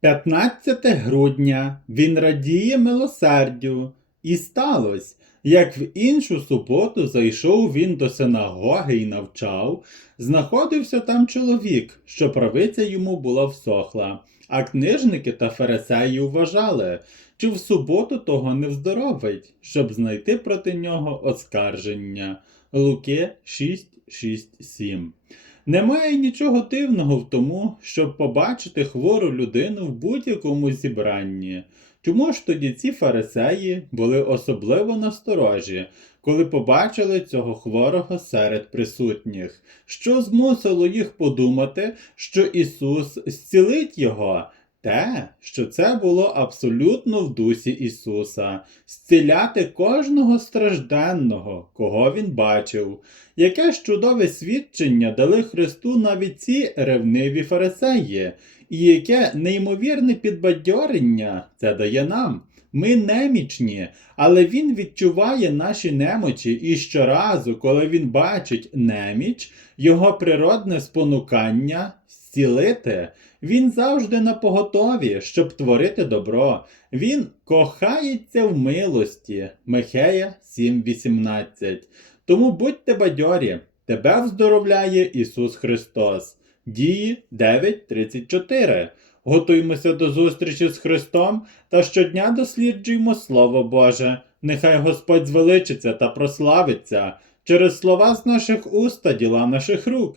15 грудня він радіє милосердю, і сталося, як в іншу суботу зайшов він до синагоги і навчав, знаходився там чоловік, що правиця йому була всохла, а книжники та фарисеї вважали, чи в суботу того не вздоровить, щоб знайти проти нього оскарження. Луки 6, 6, 7. Немає нічого дивного в тому, щоб побачити хвору людину в будь-якому зібранні. Чому ж тоді ці фарисеї були особливо насторожі, коли побачили цього хворого серед присутніх? Що змусило їх подумати, що Ісус зцілить його? Те, що це було абсолютно в дусі Ісуса, зціляти кожного стражденного, кого він бачив. Яке ж чудове свідчення дали Христу навіть ці ревниві фарисеї, і яке неймовірне підбадьорення це дає нам. Ми немічні, але Він відчуває наші немочі, і щоразу, коли він бачить неміч, його природне спонукання зцілити, він завжди на поготові, щоб творити добро. Він кохається в милості. Михея 7.18. Тому будьте бадьорі, тебе вздоровляє Ісус Христос. Дії 9.34. Готуймося до зустрічі з Христом та щодня досліджуємо Слово Боже. Нехай Господь звеличиться та прославиться через слова з наших уст та діла наших рук.